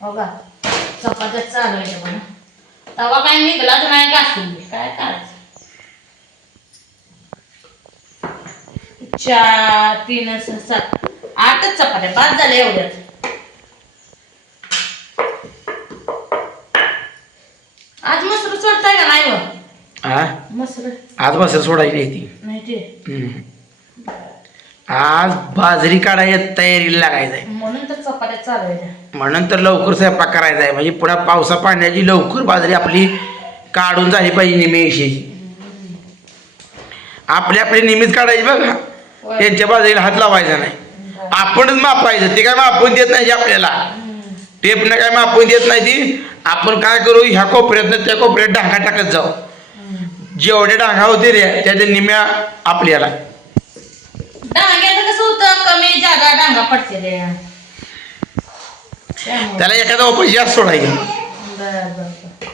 हो का? चपात्या चालवायच्या पण तवा काय निघलाच नाही घासून. काय करायचं चार तीन सात आठच चपात्या. बाद झाल्या एवढ्याच आज मसूर सोडताय का नाही मसूर. आज बसेल सोडायची नाही ती. नाही ते. आज बाजरी काढायच्या तयारीला लागायचं आहे म्हणून तर चपात्या चालवायच्या म्हणून तर लवकर स्वयंपाक करायचा आहे म्हणजे पुन्हा पावसा पाण्याची लवकर बाजरी आपली काढून झाली पाहिजे निमेशीची आपली आपली निमित काढायची बघा. त्यांच्या बाजरीला हात लावायचा नाही. आपणच मापायचं. ते काय मापून देत नाही आपल्याला. टेपनं काय मापून देत नाही ती. आपण काय करू? ह्या कोपऱ्यातनं त्या कोपऱ्यात डांगा टाकत जाऊ. जेवढे डांगा होते रे त्याच्या निम्या आपल्याला. डांग्याचं कसं होतं? कमी जादा डांगा पडते रे त्यामुळे त्याला एखादा वापस जास्त सोडायचं. बर बर बर.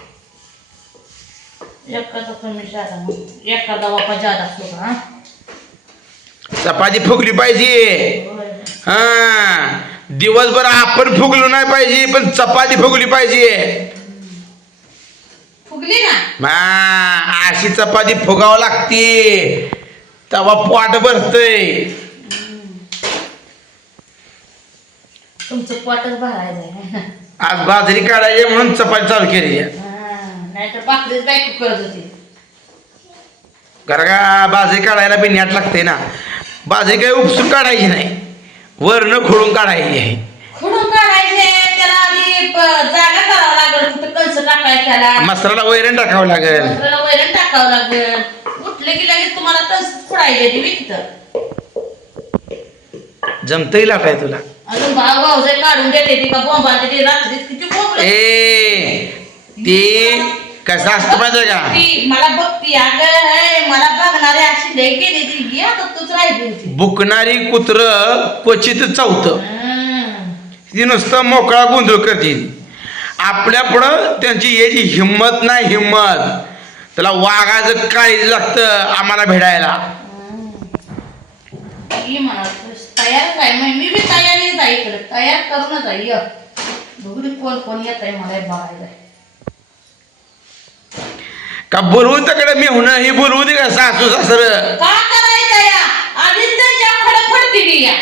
एखादा कमी जादा मग एखादा वापा जादा असतो का हा? चपाती फुगली पाहिजे. हा. दिवसभर आपण फुगलो नाही पाहिजे पण चपाती फुगली पाहिजे. फुगली ना? हा अशी चपाती फुगावं लागते. तेव्हा पोट भरतय. तुमचं पोटच भरायचं आहे. आज बाजरी काढायची म्हणून चपाती चालू केली नाहीतर भाकरीच बायको करत होती. कारण का बाजरी काढायला बी नेट लागते ना. बाजरी काही उपसून काढायची नाही. वरनं खोडून काढायची आहे. खुडून काढायचे त्याला आधी प- जागा करावं लागेल कुठं कंस टाकायचं त्याला. मसाला वैरण टाकावं लागेल. मसाला वैरण टाकावं लागेल. की लगेच तुम्हाला कंस खुडायचे ते विकत जमतही लाटाय तुला? अजून भाव भाऊ जर काढून देते ती का बोंबा ते रात्री किती ए ते कसं असतं का ती मला बघती अगं मला बघणारे अशी लय गेली ती. आता तूच राहिली बुकणारी कुत्र क्वचित चावतं. हम्म. ती नुसतं मोकळा गोंधळ करतील. आपल्या पुढं त्यांची याची हिंमत नाही हिंमत. त्याला वाघाचं काळीज लागतं आम्हाला भेटायला. ती म्हणा तयार आहे मग मी बी तयारीच आहे इकडे. तयार करूनच आहे य. बघू दे कोण कोण येत आहे मला बघायला. का बोलवू तकडे मी होणं ही बोलवू दे का सासू सासर? का करायचं या? आधीच त्यांच्या फडफड दिली या.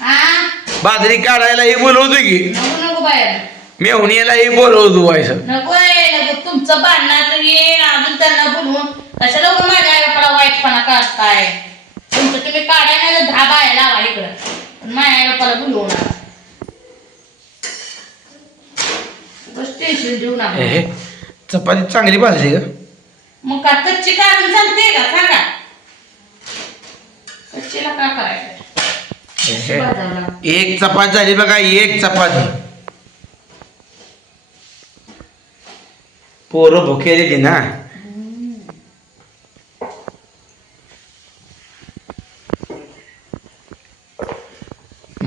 हा बाजरी काढायला ही बोलवतो की. नको नको बाहेर मेहुणीला ही बोलवतो व्हायचं नको आहे नको. तुमचं भांडणाचं ये अजून त्यांना बोलवून कशाला उगा माझ्या आईला वाईटपणा करताय तुमचं तुम्ही काढाय नाही तर दहा बाया लावा इकडं पण माझ्या आई बापाला बोलवू नका बस टेन्शन देऊ नका. हे चपाती चांगली भाजली का? मग का कच्ची काढून चालते का? सांगा. कच्चीला का करायचं? कच्ची भाजावं लागतं. एक चपाती झाली बघा एक चपाती. पोरं भुकेलेली ना.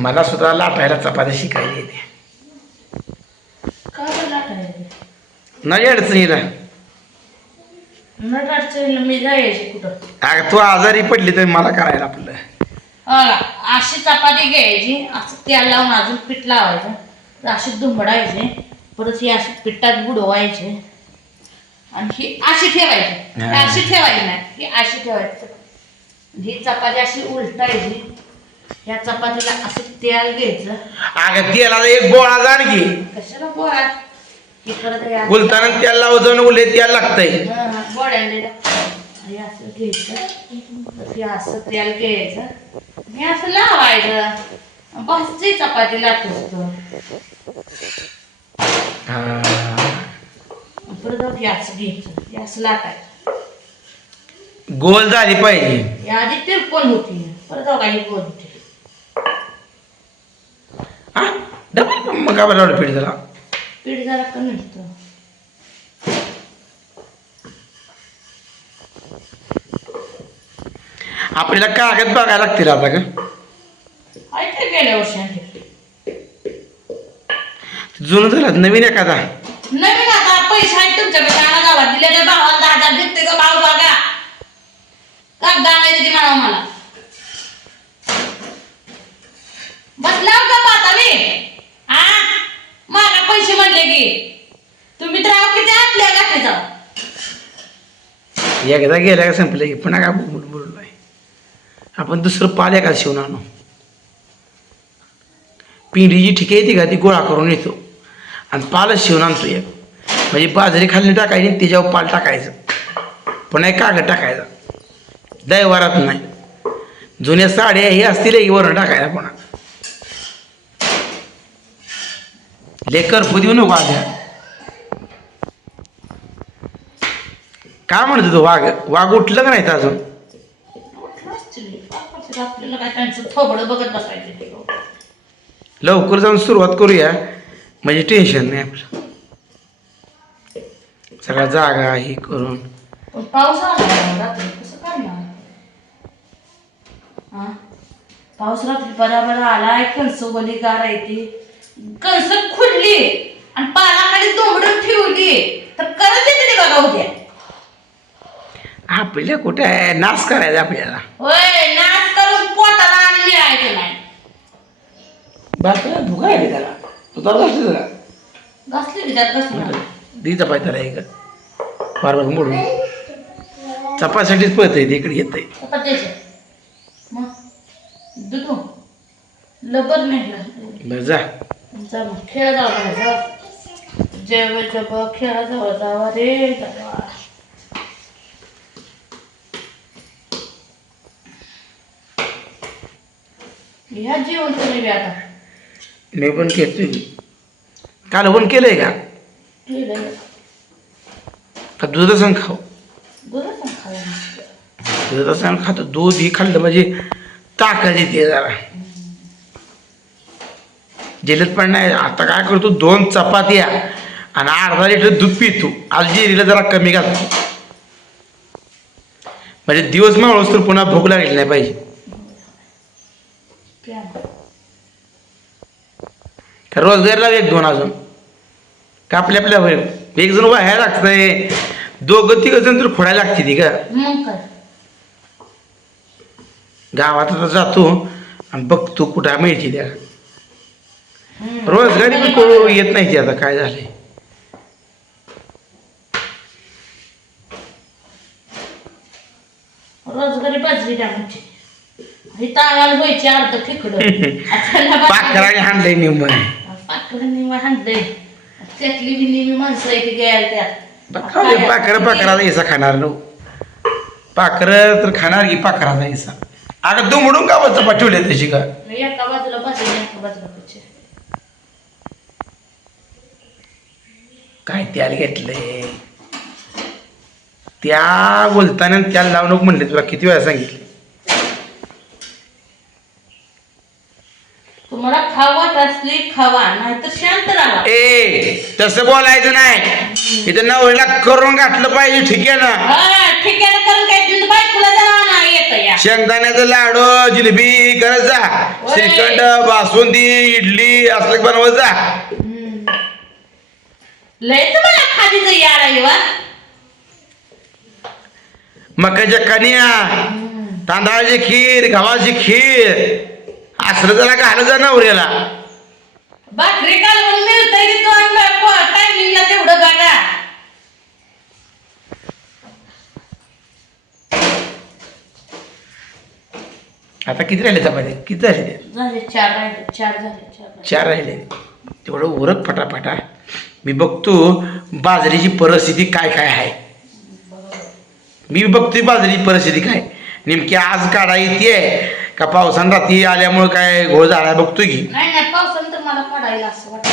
मला सुद्धा लाटायला चपाती शिकायला येते. का बरं लाटायचं? नाही अडचणीला नट अडचणीला मी जायचे कुठं. अगं तू आजारी पडली तर मला करायला आपलं. अशी चपाती घ्यायची असं तेल लावून अजून पीठ लावायचं. अशी दुंबडायचे परत ही अशी पिठात बुडवायचे. आणि ही अशी ठेवायची. हा. ही. अशी ठेवायची नाही ही अशी ठेवायची. ही चपाती अशी उलटायची. या चपातीला असं तेल घ्यायचं. अगं तेलाला एक बोळा जाण की कशाला बोळा बोलताना तेल लावतो उले तेल लागतंय. हा, असं घ्यायचं. परत हे असं तेल घ्यायचं. हे असं लावायचं. बसची चपाती. परत घ्यायचं. लाटायचं. गोल झाली पाहिजे. आधी तिरकोन होती. परत काही गोल होती. हा? डबल मग काय बरं पीठ पीठ जरा कमी होतं आपल्याला कागद बघायला लागतील आता का आहे ते गेल्या वर्षी आणले. जुनं झालं नवीन एखादा नवीन आता पैसे आहेत तुमच्याकडे आणा गावात दिलेल्या भावाला दहा हजार देते का भाव बघा. कागद आणायचे ती मला बसल्यावर का पाहता मी हा माझा पैसे एकदा गेल्या का संपलं की पुन्हा काय बोलून बोलून नाही आपण दुसरं पाल एका शिवून आणू. पिंडी जी ठिके येते का ती गोळा करून येतो. आणि पालच शिवून आणतो एक. म्हणजे बाजरी खाली टाकायची आणि त्याच्यावर पाल टाकायचं. पुन्हा एक कागद टाकायचा. दैवारात नाही. जुन्या साड्या हे असतील की वरण टाकायला पुन्हा. लेकर देऊ नको आध्या काय म्हणतो तो वाघ वाघ उठलं का नाही तर अजून? आपल्याला काय त्यांचं थोबडं बघत बसायचं ते लोक. लवकर जाऊन सुरुवात करूया. म्हणजे टेन्शन नाही आपलं. सगळ्या जागा ही करून. पण पाऊस आला ना रात्री कसं करणार हा पाऊस रात्री बराबर आलाय कणस वली गार आहे ती. कणस खुलली आणि पानाखाली दोंबडून ठेवली. तर करत येते ते बघा उद्या. आपल्या कुठे आहे? नाश करायचा आपल्याला. होय नाच करून पोटाला आणि मिळायचं नाही. बापरे भुका आहे त्याला. तू तर घातली जरा. घासली की त्यात दी चपाती त्याला एक बार बार मोडून. आहे इकडे येत आहे मग दुधू. लबर नाही बरं जा. जा मग खेळ जावा जेवायचं बघ खेळा जावा जावा रे जावा. ह्या जेवण तुम्ही बी आता. मी पण केलतोय काल पण केलंय का? केलं का दुधाचं खाऊ? दूधच संग खातो. दूध ही खाल्लं म्हणजे ताकद येते जरा. जिलत पण नाही. आता काय करतो? दोन चपात्या आणि अर्धा लिटर दूध पितो. आज जिरीला जरा कमी घालतो. म्हणजे दिवस मावळस तर पुन्हा भूक लागली नाही पाहिजे. का रोजगारला एक दोन अजून. का आपल्या आपल्या होईल? एक जण व्हायला लागतंय दोघं तिघ जण तर खोडायला लागते ती का मग काय? गावात आता जातो आणि बघतो कुठं मिळते त्या. रोजगारी पण कोण येत नाही ती आता काय झालंय? रोजगारी बाजरी टाकायची तागाला व्हायची अर्ध ठिकडं पाखराने हाणलंय निंबन पाकडं निमा हाणलंय. त्यातली बी निमी माणसं आहे ती गेल्या त्यात पाखर पाखराचा हिस्सा खाणार नो पाखर तर खाणार की पाखराचा हिस्सा? अगं तू म्हणून का बस पाठवले त्याची का एका बाजूला बाजरी एका बाजूला कच्ची. काय त्याला घेतलंय? त्या बोलताना त्याला लावू नको म्हणले तुला किती वेळा सांगितले तुम्हाला खावात असली खावा नाहीतर शांत राहा. ए तसं बोलायचं नाही. इथं नवरीला करून घातलं पाहिजे ठीक आहे ना हा, ठिकाण करून काय बायकोला येतं या. शेंगदाण्याचं लाडू जिलेबी करत जा. होय. श्रीखंड बासुंदी इडली असलं बनवत जा. हम्म. लय तुम्हाला खादीचं याड आहे वा. मकाच्या कन्या तांदळाची खीर गव्हाची खीर. असलं जरा घाल जा नवऱ्याला. भाकरी कालवून मिळतंय की दोन टायमिंगला तेवढं बघा आता किती राहिले चपाती? किती झाले ते? झाले चार राहिले चार झाले चार राहिले. चार राहिले. तेवढं उरक फटाफटा मी बघतो बाजरीची परिस्थिती काय काय आहे. मी बघतोय बाजरीची परिस्थिती काय. नेमकी आज काढा येते का पावसानं रात्री आल्यामुळे काय घोळ झाला बघतोय की. नाही नाही पावसानंतर मला पडायला असं वाटतं.